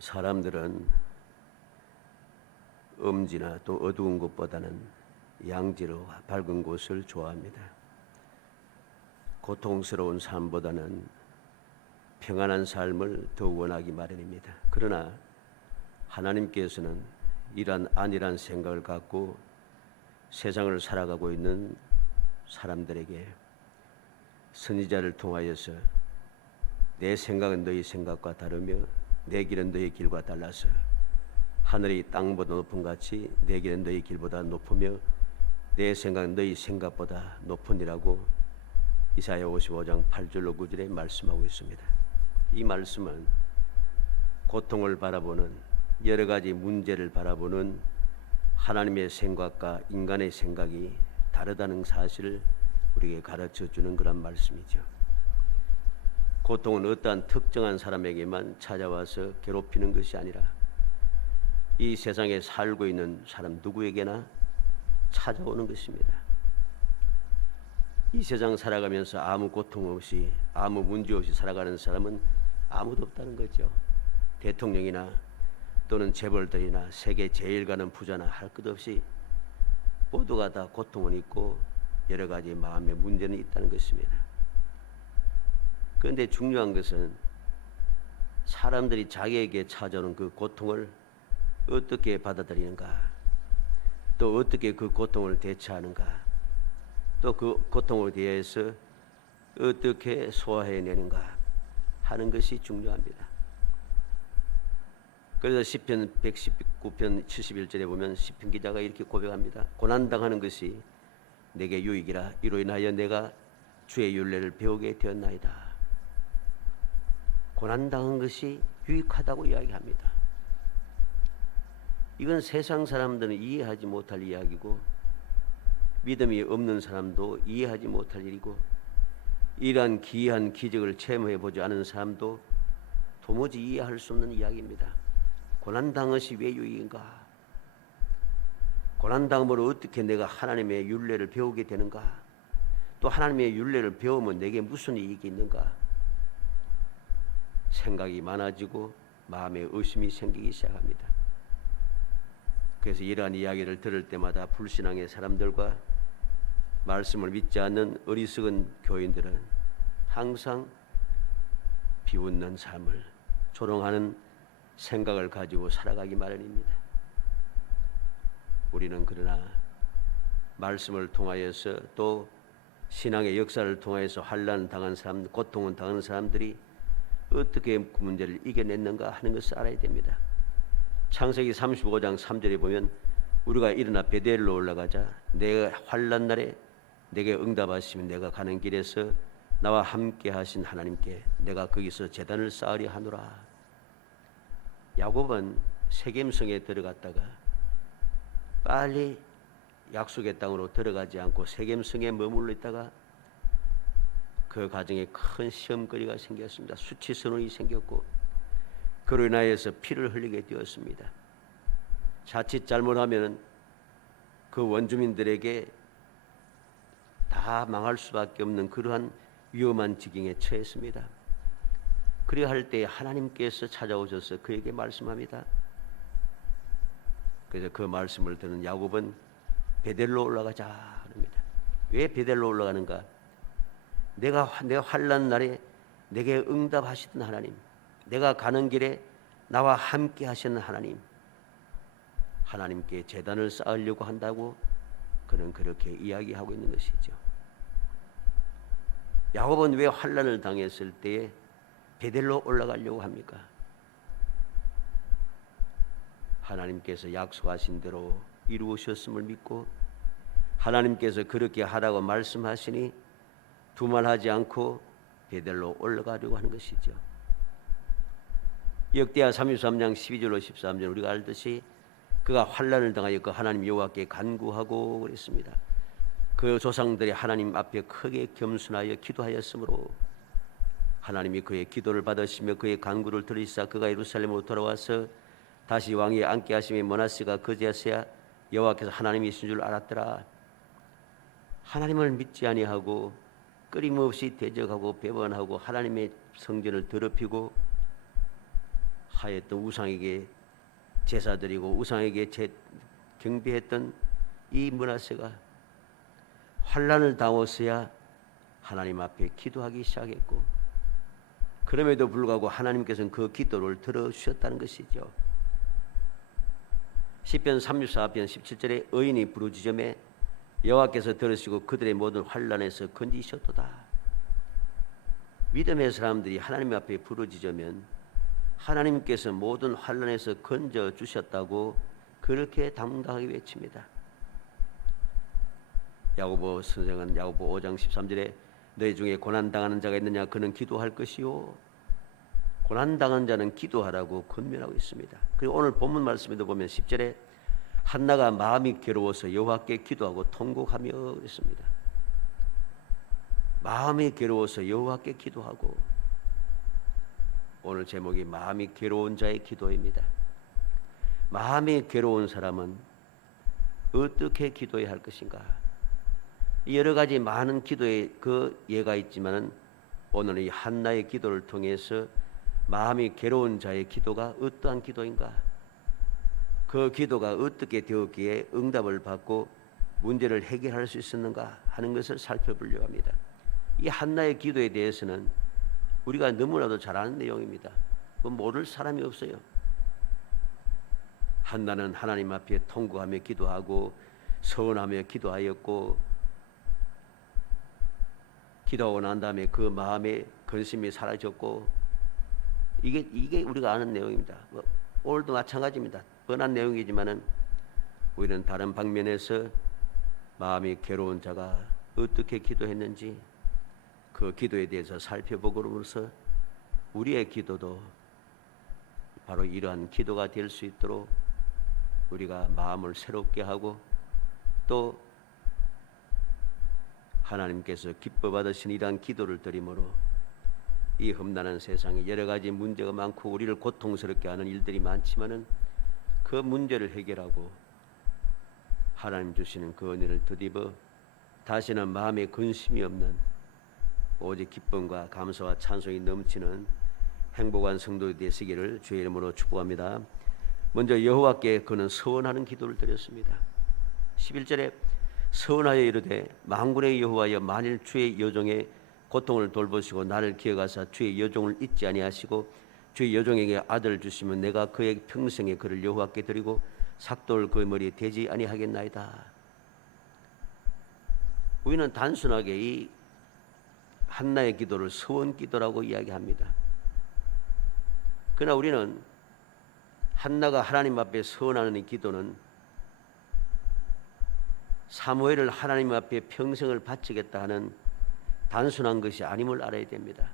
사람들은 음지나 또 어두운 곳보다는 양지로 밝은 곳을 좋아합니다. 고통스러운 삶보다는 평안한 삶을 더 원하기 마련입니다. 그러나 하나님께서는 이런 안일한 생각을 갖고 세상을 살아가고 있는 사람들에게 선지자를 통하여서 내 생각은 너희 생각과 다르며 내 길은 너희 길과 달라서 하늘이 땅보다 높은 같이 내 길은 너희 길보다 높으며 내 생각은 너희 생각보다 높으니라고 이사야 55장 8절로 9절에 말씀하고 있습니다. 이 말씀은 고통을 바라보는 여러 가지 문제를 바라보는 하나님의 생각과 인간의 생각이 다르다는 사실을 우리에게 가르쳐주는 그런 말씀이죠. 고통은 어떠한 특정한 사람에게만 찾아와서 괴롭히는 것이 아니라 이 세상에 살고 있는 사람 누구에게나 찾아오는 것입니다. 이 세상 살아가면서 아무 고통 없이 아무 문제 없이 살아가는 사람은 아무도 없다는 거죠. 대통령이나 또는 재벌들이나 세계 제일 가는 부자나 할 것 없이 모두가 다 고통은 있고 여러 가지 마음의 문제는 있다는 것입니다. 그런데 중요한 것은 사람들이 자기에게 찾아오는 그 고통을 어떻게 받아들이는가, 또 어떻게 그 고통을 대처하는가, 또 그 고통에 대해서 어떻게 소화해내는가 하는 것이 중요합니다. 그래서 시편 119편 71절에 보면 시편 기자가 이렇게 고백합니다. 고난당하는 것이 내게 유익이라 이로 인하여 내가 주의 율례를 배우게 되었나이다. 고난당한 것이 유익하다고 이야기합니다. 이건 세상 사람들은 이해하지 못할 이야기고 믿음이 없는 사람도 이해하지 못할 일이고 이러한 기이한 기적을 체험해보지 않은 사람도 도무지 이해할 수 없는 이야기입니다. 고난당한 것이 왜 유익인가? 고난당함으로 어떻게 내가 하나님의 율례를 배우게 되는가? 또 하나님의 율례를 배우면 내게 무슨 이익이 있는가? 생각이 많아지고 마음에 의심이 생기기 시작합니다. 그래서 이러한 이야기를 들을 때마다 불신앙의 사람들과 말씀을 믿지 않는 어리석은 교인들은 항상 비웃는 삶을 조롱하는 생각을 가지고 살아가기 마련입니다. 우리는 그러나 말씀을 통하여서 또 신앙의 역사를 통하여서 환난 당한 사람, 고통을 당하는 사람들이 어떻게 문제를 이겨냈는가 하는 것을 알아야 됩니다. 창세기 35장 3절에 보면 우리가 일어나 베델로 올라가자 내가 환난 날에 내게 응답하시면 내가 가는 길에서 나와 함께 하신 하나님께 내가 거기서 제단을 쌓으려 하노라. 야곱은 세겜성에 들어갔다가 빨리 약속의 땅으로 들어가지 않고 세겜성에 머물러 있다가 그 가정에 큰 시험거리가 생겼습니다. 수치선언이 생겼고 그로 인하여서 피를 흘리게 되었습니다. 자칫 잘못하면 그 원주민들에게 다 망할 수밖에 없는 그러한 위험한 지경에 처했습니다. 그리야 할 때 하나님께서 찾아오셔서 그에게 말씀합니다. 그래서 그 말씀을 듣는 야곱은 베델로 올라가자 합니다. 왜 베델로 올라가는가? 내가 내 환난 날에 내게 응답하시던 하나님, 내가 가는 길에 나와 함께 하시는 하나님, 하나님께 제단을 쌓으려고 한다고 그는 그렇게 이야기하고 있는 것이죠. 야곱은 왜 환난을 당했을 때에 베델로 올라가려고 합니까? 하나님께서 약속하신 대로 이루으셨음을 믿고 하나님께서 그렇게 하라고 말씀하시니 두말하지 않고 베델로 올라가려고 하는 것이죠. 역대하 33장 12절로 13절 우리가 알듯이 그가 환난을 당하여 그 하나님 여호와께 간구하고 그랬습니다. 그 조상들이 하나님 앞에 크게 겸손하여 기도하였으므로 하나님이 그의 기도를 받으시며 그의 간구를 들으시사 그가 예루살렘으로 돌아와서 다시 왕위에 앉게 하시며 므낫세가 거제하여야 여호와께서 하나님이신 줄 알았더라. 하나님을 믿지 아니하고 끊임없이 대적하고 배반하고 하나님의 성전을 더럽히고 하였던 우상에게 제사드리고 우상에게 경배했던 이 므낫세가 환난을 당했어야 하나님 앞에 기도하기 시작했고, 그럼에도 불구하고 하나님께서는 그 기도를 들어주셨다는 것이죠. 시편 34편 17절에 의인이 부르짖음에 여호와께서 들으시고 그들의 모든 환난에서 건지셨도다. 믿음의 사람들이 하나님 앞에 부르짖으면 하나님께서 모든 환난에서 건져 주셨다고 그렇게 당당하게 외칩니다. 야고보 선생은 야고보 5장 13절에 너희 중에 고난당하는 자가 있느냐 그는 기도할 것이요, 고난당한 자는 기도하라고 권면하고 있습니다. 그리고 오늘 본문 말씀에도 보면 10절에 한나가 마음이 괴로워서 여호와께 기도하고 통곡하며 그랬습니다. 마음이 괴로워서 여호와께 기도하고, 오늘 제목이 마음이 괴로운 자의 기도입니다. 마음이 괴로운 사람은 어떻게 기도해야 할 것인가? 여러 가지 많은 기도의 그 예가 있지만은 오늘 이 한나의 기도를 통해서 마음이 괴로운 자의 기도가 어떠한 기도인가? 그 기도가 어떻게 되었기에 응답을 받고 문제를 해결할 수 있었는가 하는 것을 살펴보려고 합니다. 이 한나의 기도에 대해서는 우리가 너무나도 잘 아는 내용입니다. 모를 사람이 없어요. 한나는 하나님 앞에 통곡하며 기도하고 서원하며 기도하였고, 기도하고 난 다음에 그 마음의 근심이 사라졌고, 이게 우리가 아는 내용입니다. 오늘도 마찬가지입니다. 뻔한 내용이지만은 우리는 다른 방면에서 마음이 괴로운 자가 어떻게 기도했는지 그 기도에 대해서 살펴보고로서 우리의 기도도 바로 이러한 기도가 될 수 있도록 우리가 마음을 새롭게 하고, 또 하나님께서 기뻐 받으신 이러한 기도를 드림으로 이 험난한 세상에 여러 가지 문제가 많고 우리를 고통스럽게 하는 일들이 많지만은 그 문제를 해결하고 하나님 주시는 그 은혜를 덧입어 다시는 마음에 근심이 없는 오직 기쁨과 감사와 찬송이 넘치는 행복한 성도들이 되시기를 주의 이름으로 축복합니다. 먼저 여호와께 그는 서원하는 기도를 드렸습니다. 11절에 서원하여 이르되 만군의 여호와여, 만일 주의 여종의 고통을 돌보시고 나를 기억하사 주의 여종을 잊지 아니하시고 주의 여종에게 아들을 주시면 내가 그의 평생에 그를 여호와께 드리고 삭도를 그의 머리에 대지 아니하겠나이다. 우리는 단순하게 이 한나의 기도를 서원 기도라고 이야기합니다. 그러나 우리는 한나가 하나님 앞에 서원하는 이 기도는 사무엘을 하나님 앞에 평생을 바치겠다 하는 단순한 것이 아님을 알아야 됩니다.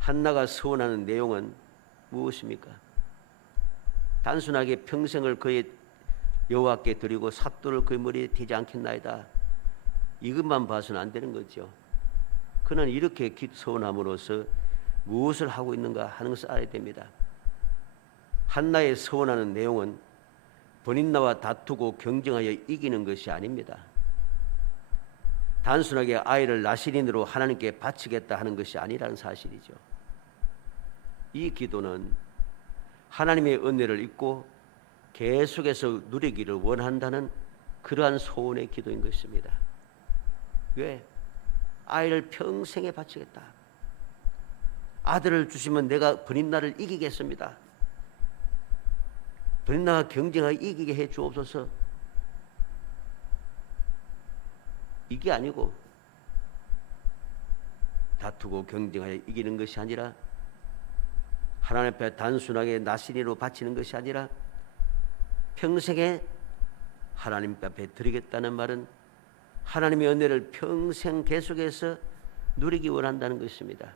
한나가 서원하는 내용은 무엇입니까? 단순하게 평생을 그의 여호와께 드리고 삭도를 그의 머리에 대지 않겠나이다, 이것만 봐서는 안 되는 거죠. 그는 이렇게 서원함으로써 무엇을 하고 있는가 하는 것을 알아야 됩니다. 한나의 서원하는 내용은 번인나와 다투고 경쟁하여 이기는 것이 아닙니다. 단순하게 아이를 나실인으로 하나님께 바치겠다 하는 것이 아니라는 사실이죠. 이 기도는 하나님의 은혜를 잊고 계속해서 누리기를 원한다는 그러한 소원의 기도인 것입니다. 왜? 아이를 평생에 바치겠다. 아들을 주시면 내가 번인나를 이기겠습니다. 번인나가 경쟁하여 이기게 해 주옵소서. 이게 아니고 다투고 경쟁하여 이기는 것이 아니라 하나님 앞에 단순하게 나신이로 바치는 것이 아니라 평생에 하나님 앞에 드리겠다는 말은 하나님의 은혜를 평생 계속해서 누리기 원한다는 것입니다.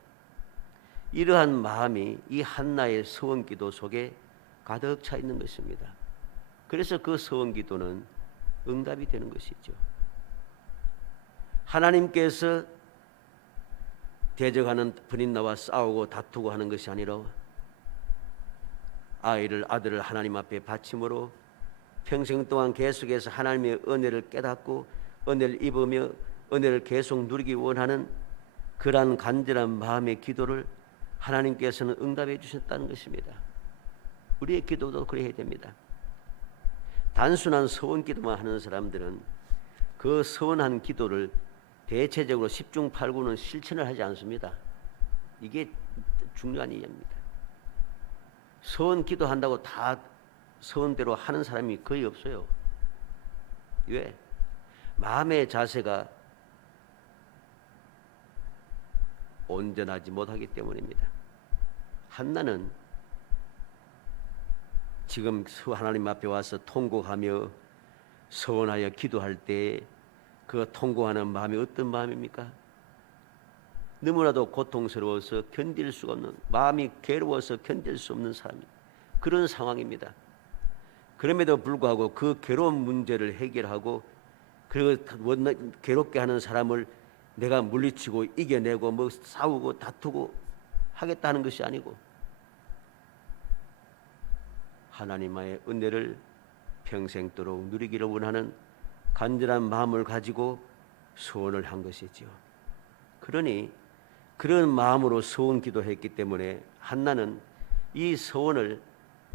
이러한 마음이 이 한나의 서원기도 속에 가득 차 있는 것입니다. 그래서 그 서원기도는 응답이 되는 것이죠. 하나님께서 대적하는 번인나와 싸우고 다투고 하는 것이 아니라 아들을 하나님 앞에 바침으로 평생 동안 계속해서 하나님의 은혜를 깨닫고 은혜를 입으며 은혜를 계속 누리기 원하는 그러한 간절한 마음의 기도를 하나님께서는 응답해 주셨다는 것입니다. 우리의 기도도 그래야 됩니다. 단순한 서원 기도만 하는 사람들은 그 서원한 기도를 대체적으로 10중 8구는 실천을 하지 않습니다. 이게 중요한 이유입니다. 서원 기도한다고 다 서원대로 하는 사람이 거의 없어요. 왜? 마음의 자세가 온전하지 못하기 때문입니다. 한나는 지금 하나님 앞에 와서 통곡하며 서원하여 기도할 때 그 통곡하는 마음이 어떤 마음입니까? 너무나도 고통스러워서 견딜 수가 없는, 마음이 괴로워서 견딜 수 없는 사람이 그런 상황입니다. 그럼에도 불구하고 그 괴로운 문제를 해결하고 그 괴롭게 하는 사람을 내가 물리치고 이겨내고 뭐 싸우고 다투고 하겠다는 것이 아니고 하나님의 은혜를 평생도록 누리기를 원하는 간절한 마음을 가지고 소원을 한 것이지요. 그러니 그런 마음으로 소원 기도했기 때문에 한나는 이 소원을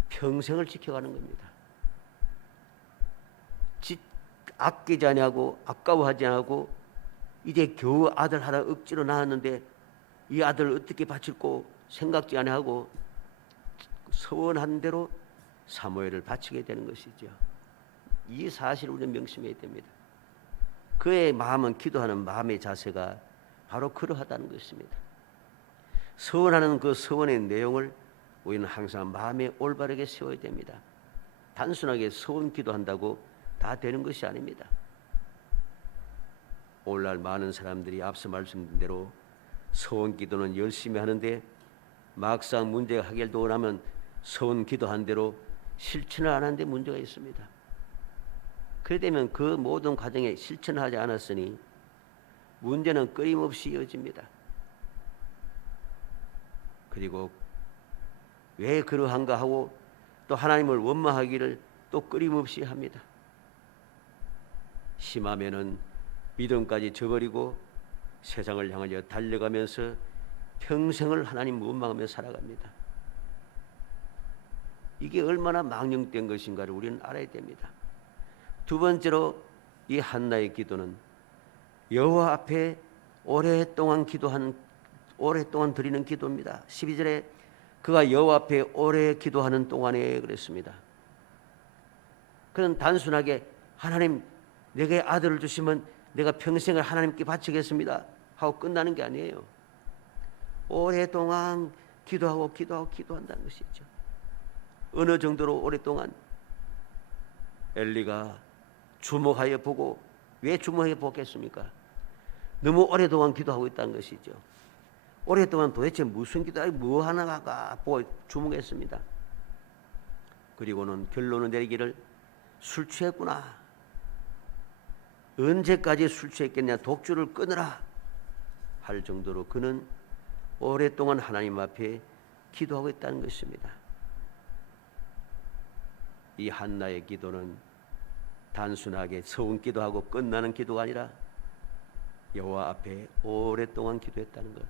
평생을 지켜가는 겁니다. 아끼지 아니하고 아까워하지 않고 이제 겨우 아들 하나 억지로 낳았는데 이 아들을 어떻게 바칠고 생각지 아니하고 서원한 대로 사무엘을 바치게 되는 것이죠. 이 사실을 우리는 명심해야 됩니다. 그의 마음은, 기도하는 마음의 자세가 바로 그러하다는 것입니다. 서원하는 그 서원의 내용을 우리는 항상 마음에 올바르게 세워야 됩니다. 단순하게 서원 기도한다고 다 되는 것이 아닙니다. 오늘날 많은 사람들이 앞서 말씀드린 대로 서원 기도는 열심히 하는데 막상 문제가 해결되고 나면 서원 기도한 대로 실천을 안 하는데 문제가 있습니다. 그래 되면 그 모든 과정에 실천하지 않았으니 문제는 끊임없이 이어집니다. 그리고 왜 그러한가 하고 또 하나님을 원망하기를 또 끊임없이 합니다. 심하면은 믿음까지 저버리고 세상을 향하여 달려가면서 평생을 하나님 원망하며 살아갑니다. 이게 얼마나 망령된 것인가를 우리는 알아야 됩니다. 두 번째로 이 한나의 기도는 여호와 앞에 오랫동안 드리는 기도입니다. 12절에 그가 여호와 앞에 오래 기도하는 동안에 그랬습니다. 그는 단순하게 하나님 내게 아들을 주시면 내가 평생을 하나님께 바치겠습니다 하고 끝나는 게 아니에요. 오랫동안 기도한다는 것이죠. 어느 정도로 오랫동안? 엘리가 주목하여 보고, 왜 주목하여 보겠습니까? 너무 오랫동안 기도하고 있다는 것이죠. 오랫동안 도대체 무슨 기도, 뭐 하나가 보고 주목했습니다. 그리고는 결론을 내리기를 술 취했구나. 언제까지 술 취했겠냐, 독주를 끊으라 할 정도로 그는 오랫동안 하나님 앞에 기도하고 있다는 것입니다. 이 한나의 기도는 단순하게 서운 기도하고 끝나는 기도가 아니라 여호와 앞에 오랫동안 기도했다는 것.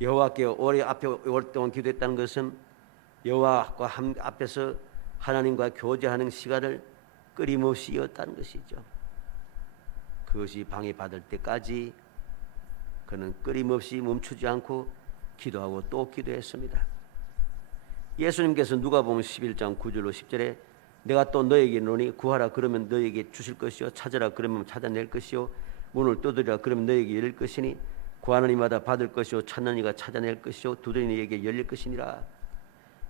여호와께 오랫동안 기도했다는 것은 여호와과 앞에서 하나님과 교제하는 시간을 끊임없이 이었다는 것이죠. 그것이 방해받을 때까지 그는 끊임없이 멈추지 않고 기도하고 또 기도했습니다. 예수님께서 누가복음 11장 9절로 10절에 내가 또 너에게 이르노니 구하라 그러면 너에게 주실 것이요 찾으라 그러면 찾아낼 것이요 문을 두드리라 그러면 너에게 열릴 것이니 구하는 이마다 받을 것이요 찾는 이가 찾아낼 것이요 두드리는 이에게 열릴 것이니라.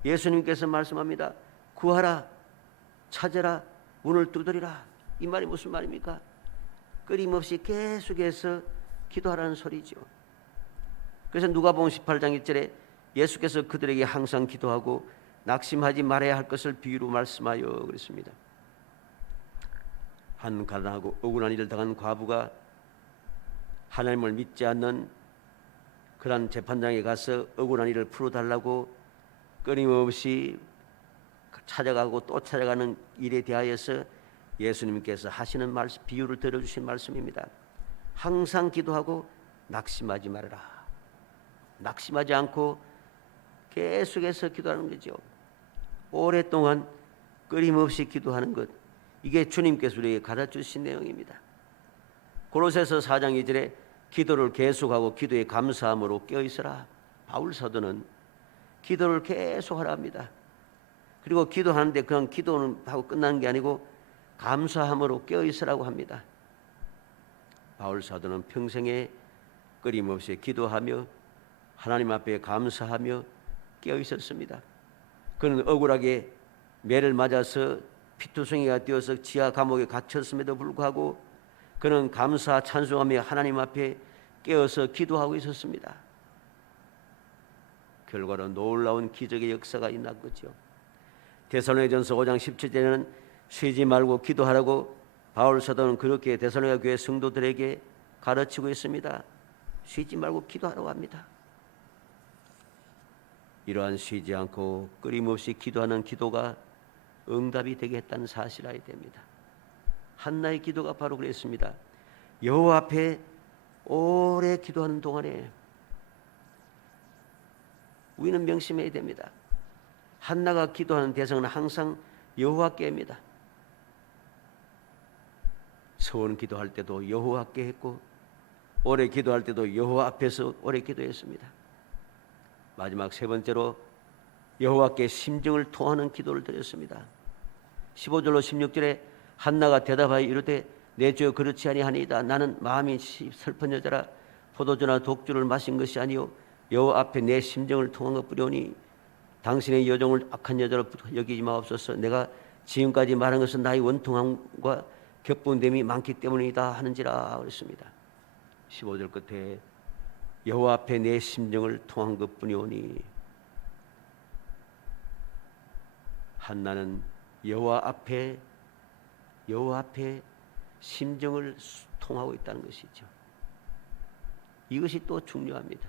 예수님께서 말씀합니다. 구하라, 찾으라, 문을 두드리라. 이 말이 무슨 말입니까? 끊임없이 계속해서 기도하라는 소리죠. 그래서 누가복음 18장 1절에 예수께서 그들에게 항상 기도하고 낙심하지 말아야 할 것을 비유로 말씀하여 그랬습니다. 한 가난하고 억울한 일을 당한 과부가 하나님을 믿지 않는 그런 재판장에 가서 억울한 일을 풀어달라고 끊임없이 찾아가고 또 찾아가는 일에 대하여서 예수님께서 하시는 말씀, 비유를 들어주신 말씀입니다. 항상 기도하고 낙심하지 말아라. 낙심하지 않고 계속해서 기도하는 거죠. 오랫동안 끊임없이 기도하는 것, 이게 주님께서 우리에게 가르쳐주신 내용입니다. 고로새서 4장 2절에 기도를 계속하고 기도에 감사함으로 깨어있으라. 바울 사도는 기도를 계속하라 합니다. 그리고 기도하는데 그냥 기도는 하고 끝나는 게 아니고 감사함으로 깨어있으라고 합니다. 바울 사도는 평생에 끊임없이 기도하며 하나님 앞에 감사하며 깨어있었습니다. 그는 억울하게 매를 맞아서 피투성이가 되어서 지하 감옥에 갇혔음에도 불구하고 그는 감사 찬송하며 하나님 앞에 깨어서 기도하고 있었습니다. 결과로 놀라운 기적의 역사가 일어난 거죠. 데살로니가전서 5장 17절에는 쉬지 말고 기도하라고 바울 사도는 그렇게 데살로니가 교회 성도들에게 가르치고 있습니다. 쉬지 말고 기도하라고 합니다. 이러한 쉬지 않고 끊임없이 기도하는 기도가 응답이 되게 했다는 사실을 알게 됩니다. 한나의 기도가 바로 그랬습니다. 여호와 앞에 오래 기도하는 동안에 우리는 명심해야 됩니다. 한나가 기도하는 대상은 항상 여호와께입니다. 서원 기도할 때도 여호와께 했고 오래 기도할 때도 여호와 앞에서 오래 기도했습니다. 마지막 세 번째로 여호와께 심정을 통하는 기도를 드렸습니다. 15절로 16절에 한나가 대답하여 이르되 내 주여 그렇지 아니하니이다. 나는 마음이 슬픈 여자라 포도주나 독주를 마신 것이 아니요 여호와 앞에 내 심정을 통한 것뿐이오니 당신의 여종을 악한 여자로 여기지 마옵소서. 내가 지금까지 말한 것은 나의 원통함과 격분됨이 많기 때문이다 하는지라 그랬습니다. 15절 끝에 여호와 앞에 내 심정을 통한 것뿐이오니 한나는 여호와 앞에 심정을 통하고 있다는 것이죠. 이것이 또 중요합니다.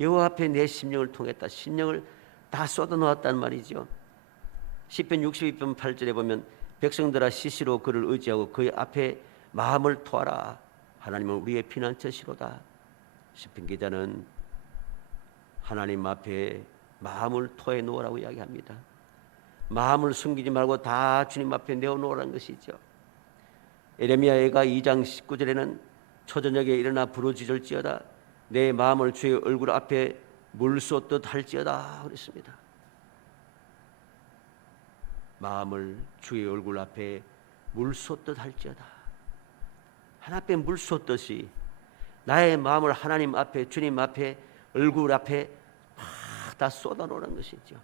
여호와 앞에 내 심령을 통했다. 심령을 다 쏟아놓았단 말이죠. 시편 62편 8절에 보면 백성들아 시시로 그를 의지하고 그의 앞에 마음을 토하라. 하나님은 우리의 피난처시로다. 시편 기자는 하나님 앞에 마음을 토해 놓으라고 이야기합니다. 마음을 숨기지 말고 다 주님 앞에 내어놓으라는 것이죠. 에레미야가 2장 19절에는 초저녁에 일어나 부르짖을지어다 내 마음을 주의 얼굴 앞에 물 쏟듯 할지어다 그랬습니다. 마음을 주의 얼굴 앞에 물 쏟듯 할지어다. 하나님 앞에 물 쏟듯이 나의 마음을 하나님 앞에 주님 앞에 얼굴 앞에 다 쏟아놓으라는 것이죠.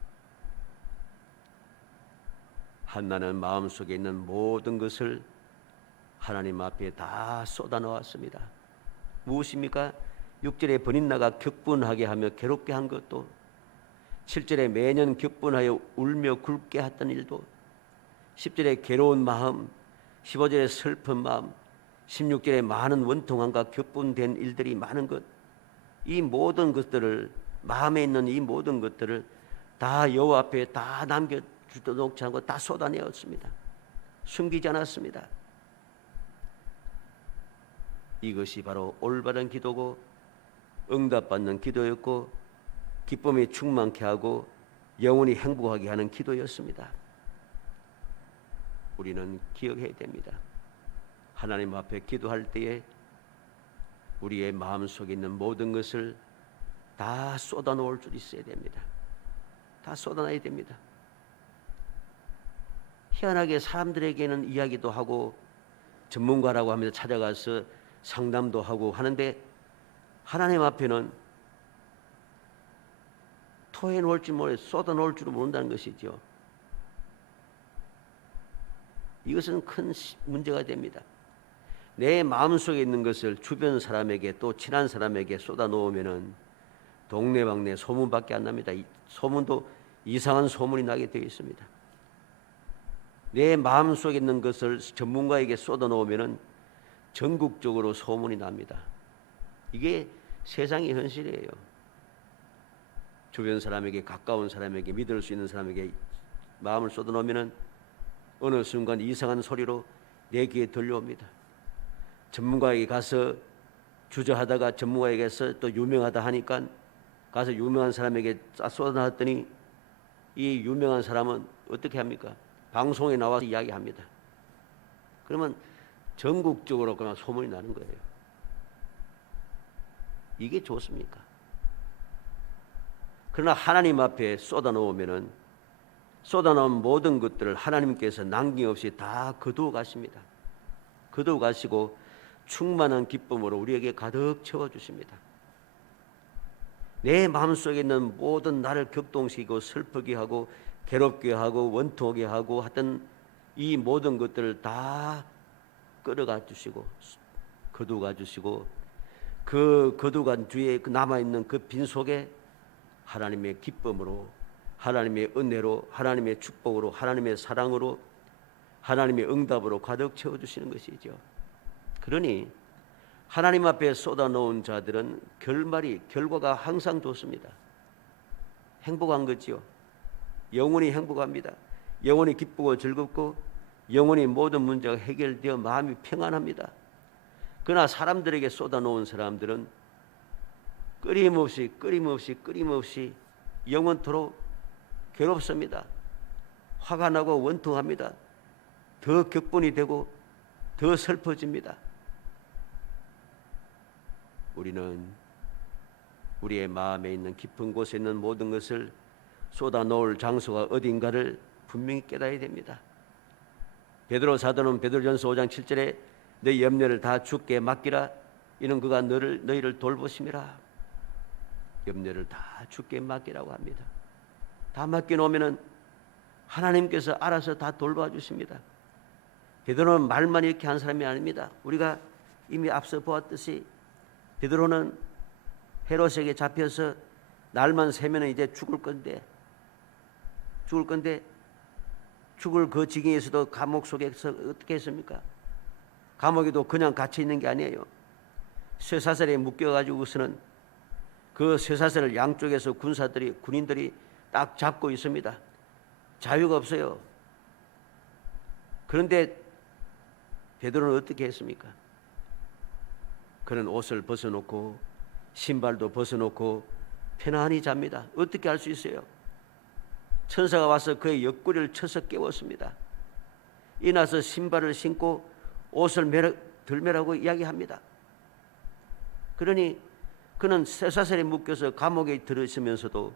한나는 마음속에 있는 모든 것을 하나님 앞에 다 쏟아놓았습니다. 무엇입니까? 6절에 버닌나가 격분하게 하며 괴롭게 한 것도, 7절에 매년 격분하여 울며 굵게 했던 일도, 10절에 괴로운 마음, 15절에 슬픈 마음, 16절에 많은 원통함과 격분된 일들이 많은 것, 이 모든 것들을, 마음에 있는 이 모든 것들을 다 여호와 앞에 다 남겨두지 않고 다 쏟아내었습니다. 숨기지 않았습니다. 이것이 바로 올바른 기도고 응답받는 기도였고 기쁨이 충만케 하고 영원히 행복하게 하는 기도였습니다. 우리는 기억해야 됩니다. 하나님 앞에 기도할 때에 우리의 마음속에 있는 모든 것을 다 쏟아놓을 줄 있어야 됩니다. 다 쏟아놔야 됩니다. 희한하게 사람들에게는 이야기도 하고 전문가라고 하면서 찾아가서 상담도 하고 하는데 하나님 앞에는 토해놓을 줄 모르고 쏟아놓을 줄 모른다는 것이죠. 이것은 큰 문제가 됩니다. 내 마음속에 있는 것을 주변 사람에게 또 친한 사람에게 쏟아놓으면은 동네방네 소문밖에 안 납니다. 소문도 이상한 소문이 나게 되어 있습니다. 내 마음속에 있는 것을 전문가에게 쏟아놓으면은 전국적으로 소문이 납니다. 이게 세상의 현실이에요. 주변 사람에게, 가까운 사람에게, 믿을 수 있는 사람에게 마음을 쏟아놓으면은 어느 순간 이상한 소리로 내 귀에 들려옵니다. 전문가에게 가서 주저하다가 전문가에게서 또 유명하다 하니까 가서 유명한 사람에게 쏟아놨더니 이 유명한 사람은 어떻게 합니까? 방송에 나와서 이야기합니다. 그러면 전국적으로 그냥 소문이 나는 거예요. 이게 좋습니까? 그러나 하나님 앞에 쏟아놓으면은 쏟아놓은 모든 것들을 하나님께서 남김없이 다 거두어 가십니다. 거두어 가시고 충만한 기쁨으로 우리에게 가득 채워주십니다. 내 마음속에 있는 모든 나를 격동시키고 슬프게 하고 괴롭게 하고 원통하게 하고 하던 이 모든 것들을 다 끌어가 주시고 거두가 주시고 그 거두간 뒤에 남아있는 그 빈속에 하나님의 기쁨으로 하나님의 은혜로 하나님의 축복으로 하나님의 사랑으로 하나님의 응답으로 가득 채워주시는 것이죠. 그러니 하나님 앞에 쏟아놓은 자들은 결과가 항상 좋습니다. 행복한 거지요. 영원히 행복합니다. 영원히 기쁘고 즐겁고 영원히 모든 문제가 해결되어 마음이 평안합니다. 그러나 사람들에게 쏟아놓은 사람들은 끊임없이 영원토록 괴롭습니다. 화가 나고 원통합니다. 더 격분이 되고 더 슬퍼집니다. 우리는 우리의 마음에 있는 깊은 곳에 있는 모든 것을 쏟아놓을 장소가 어딘가를 분명히 깨달아야 됩니다. 베드로 사도는 베드로전서 5장 7절에 내 염려를 다 주께 맡기라. 이는 그가 너희를 돌보심이라. 염려를 다 주께 맡기라고 합니다. 다 맡겨놓으면 하나님께서 알아서 다 돌봐주십니다. 베드로는 말만 이렇게 한 사람이 아닙니다. 우리가 이미 앞서 보았듯이 베드로는 헤롯에게 잡혀서 날만 새면 이제 죽을 건데 죽을 그 지경에서도 감옥 속에서 어떻게 했습니까? 감옥에도 그냥 갇혀 있는 게 아니에요. 쇠사슬에 묶여가지고서는 그 쇠사슬을 양쪽에서 군인들이 딱 잡고 있습니다. 자유가 없어요. 그런데 베드로는 어떻게 했습니까? 그는 옷을 벗어놓고 신발도 벗어놓고 편안히 잡니다. 어떻게 할 수 있어요? 천사가 와서 그의 옆구리를 쳐서 깨웠습니다. 일어나서 신발을 신고 옷을 들매라고 이야기합니다. 그러니 그는 쇠사슬에 묶여서 감옥에 들어있으면서도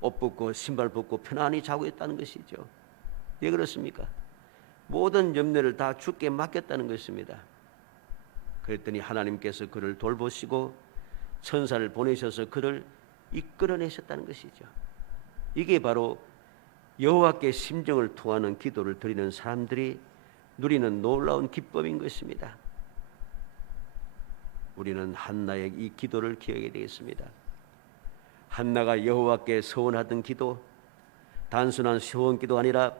옷 벗고 신발 벗고 편안히 자고 있다는 것이죠. 왜 그렇습니까? 모든 염려를 다 주께 맡겼다는 것입니다. 그랬더니 하나님께서 그를 돌보시고 천사를 보내셔서 그를 이끌어내셨다는 것이죠. 이게 바로 여호와께 심정을 통하는 기도를 드리는 사람들이 누리는 놀라운 기쁨인 것입니다. 우리는 한나의 이 기도를 기억해야 되겠습니다. 한나가 여호와께 서원하던 기도, 단순한 소원 기도 아니라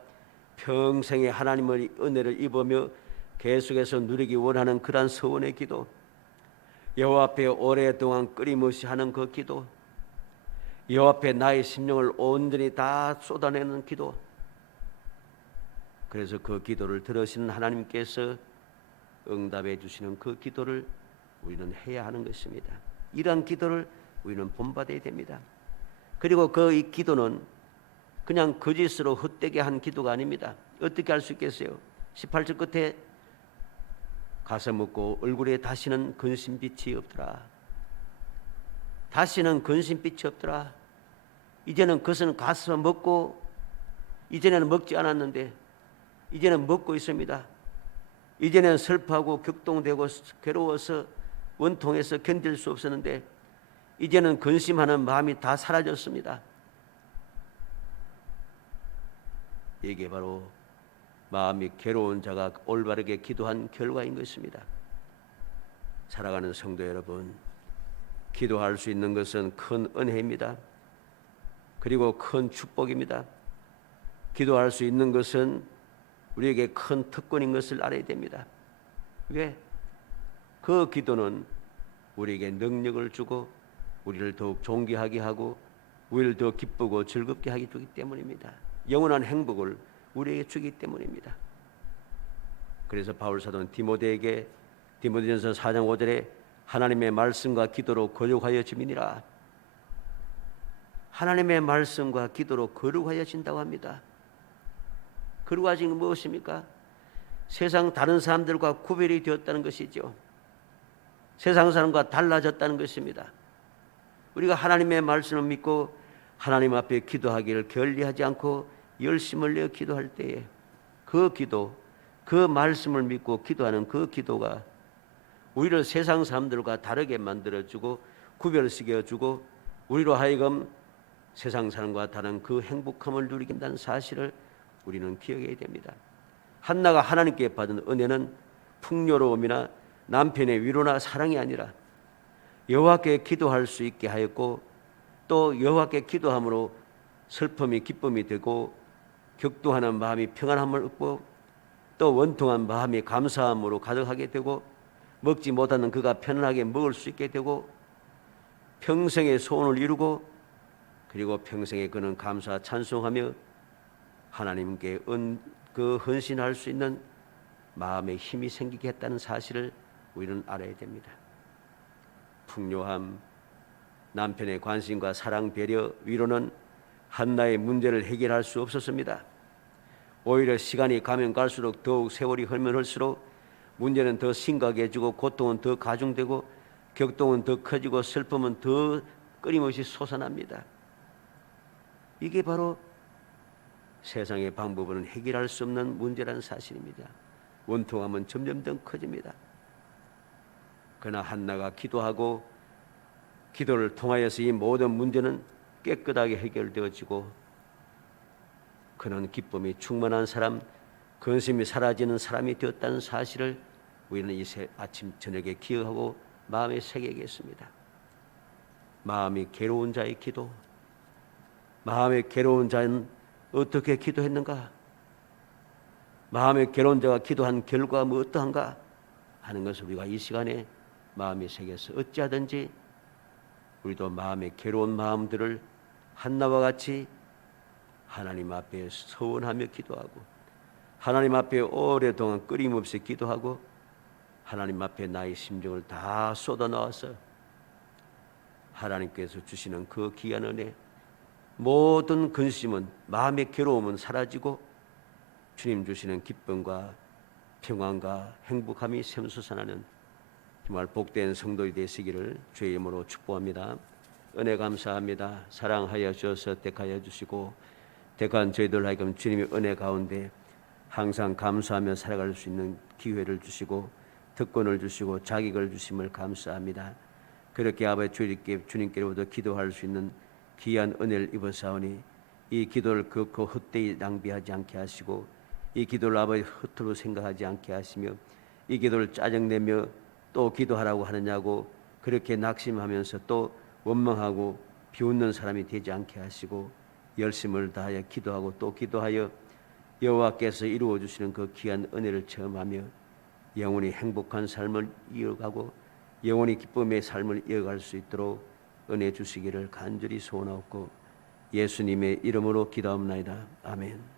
평생에 하나님의 은혜를 입으며 계속해서 누리기 원하는 그러한 서원의 기도, 여호와 앞에 오랫동안 끊임없이 하는 그 기도, 여호와 앞에 나의 심령을 온전히 다 쏟아내는 기도. 그래서 그 기도를 들으시는 하나님께서 응답해 주시는 그 기도를 우리는 해야 하는 것입니다. 이러한 기도를 우리는 본받아야 됩니다. 그리고 그 이 기도는 그냥 거짓으로 헛되게 한 기도가 아닙니다. 어떻게 할 수 있겠어요? 18절 끝에 가서 묻고 얼굴에 다시는 근심빛이 없더라. 다시는 근심빛이 없더라. 이제는 그것은 가서 먹고, 이전에는 먹지 않았는데 이제는 먹고 있습니다. 이제는 슬퍼하고 격동되고 괴로워서 원통해서 견딜 수 없었는데 이제는 근심하는 마음이 다 사라졌습니다. 이게 바로 마음이 괴로운 자가 올바르게 기도한 결과인 것입니다. 살아가는 성도 여러분, 기도할 수 있는 것은 큰 은혜입니다. 그리고 큰 축복입니다. 기도할 수 있는 것은 우리에게 큰 특권인 것을 알아야 됩니다. 왜? 그 기도는 우리에게 능력을 주고 우리를 더욱 존귀하게 하고 우리를 더 기쁘고 즐겁게 하게 주기 때문입니다. 영원한 행복을 우리에게 주기 때문입니다. 그래서 바울 사도는 디모데에게 디모데전서 4장 5절에 하나님의 말씀과 기도로 거룩하여짐이니라. 하나님의 말씀과 기도로 거룩하여진다고 합니다. 거룩하신 건 무엇입니까? 세상 다른 사람들과 구별이 되었다는 것이죠. 세상 사람과 달라졌다는 것입니다. 우리가 하나님의 말씀을 믿고 하나님 앞에 기도하기를 게을리하지 않고 열심을 내어 기도할 때에 그 기도, 그 말씀을 믿고 기도하는 그 기도가 우리를 세상 사람들과 다르게 만들어주고 구별시켜주고 우리로 하여금 세상 사람과 다른 그 행복함을 누리게 한다는 사실을 우리는 기억해야 됩니다. 한나가 하나님께 받은 은혜는 풍요로움이나 남편의 위로나 사랑이 아니라 여호와께 기도할 수 있게 하였고 또 여호와께 기도함으로 슬픔이 기쁨이 되고 격도하는 마음이 평안함을 얻고 또 원통한 마음이 감사함으로 가득하게 되고 먹지 못하는 그가 편안하게 먹을 수 있게 되고 평생의 소원을 이루고 그리고 평생에 그는 감사 찬송하며 하나님께 헌신할 수 있는 마음의 힘이 생기게 했다는 사실을 우리는 알아야 됩니다. 풍요함, 남편의 관심과 사랑, 배려, 위로는 한나의 문제를 해결할 수 없었습니다. 오히려 시간이 가면 갈수록 더욱 세월이 흘면 흘수록 문제는 더 심각해지고 고통은 더 가중되고 격동은 더 커지고 슬픔은 더 끊임없이 솟아납니다. 이게 바로 세상의 방법으로는 해결할 수 없는 문제라는 사실입니다. 원통함은 점점 더 커집니다. 그러나 한나가 기도하고 기도를 통하여서 이 모든 문제는 깨끗하게 해결되어지고 그는 기쁨이 충만한 사람, 근심이 사라지는 사람이 되었다는 사실을 우리는 이 아침 저녁에 기억하고 마음에 새기겠습니다. 마음이 괴로운 자의 기도, 마음의 괴로운 자는 어떻게 기도했는가? 마음의 괴로운 자가 기도한 결과가 어떠한가 하는 것을 우리가 이 시간에 마음에 새겨서 어찌하든지 우리도 마음의 괴로운 마음들을 한나와 같이 하나님 앞에 서원하며 기도하고 하나님 앞에 오랫동안 끊임없이 기도하고 하나님 앞에 나의 심정을 다 쏟아넣어서 하나님께서 주시는 그 귀한 은혜, 모든 근심은 마음의 괴로움은 사라지고 주님 주시는 기쁨과 평안과 행복함이 샘솟아나는 정말 복된 성도이 되시기를 주의 이름으로 축복합니다. 은혜 감사합니다. 사랑하여 주셔서 택하여 주시고 택한 저희들 하여금 주님의 은혜 가운데 항상 감사하며 살아갈 수 있는 기회를 주시고 특권을 주시고 자격을 주심을 감사합니다. 그렇게 아버지 주님께로부터 기도할 수 있는 귀한 은혜를 입어사오니 이 기도를 그거 헛되이 낭비하지 않게 하시고 이 기도를 아버지 헛으로 생각하지 않게 하시며 이 기도를 짜증내며 또 기도하라고 하느냐고 그렇게 낙심하면서 또 원망하고 비웃는 사람이 되지 않게 하시고 열심을 다하여 기도하고 또 기도하여 여호와께서 이루어 주시는 그 귀한 은혜를 체험하며 영원히 행복한 삶을 이어가고 영원히 기쁨의 삶을 이어갈 수 있도록 은혜 주시기를 간절히 소원하옵고 예수님의 이름으로 기도합나이다. 아멘.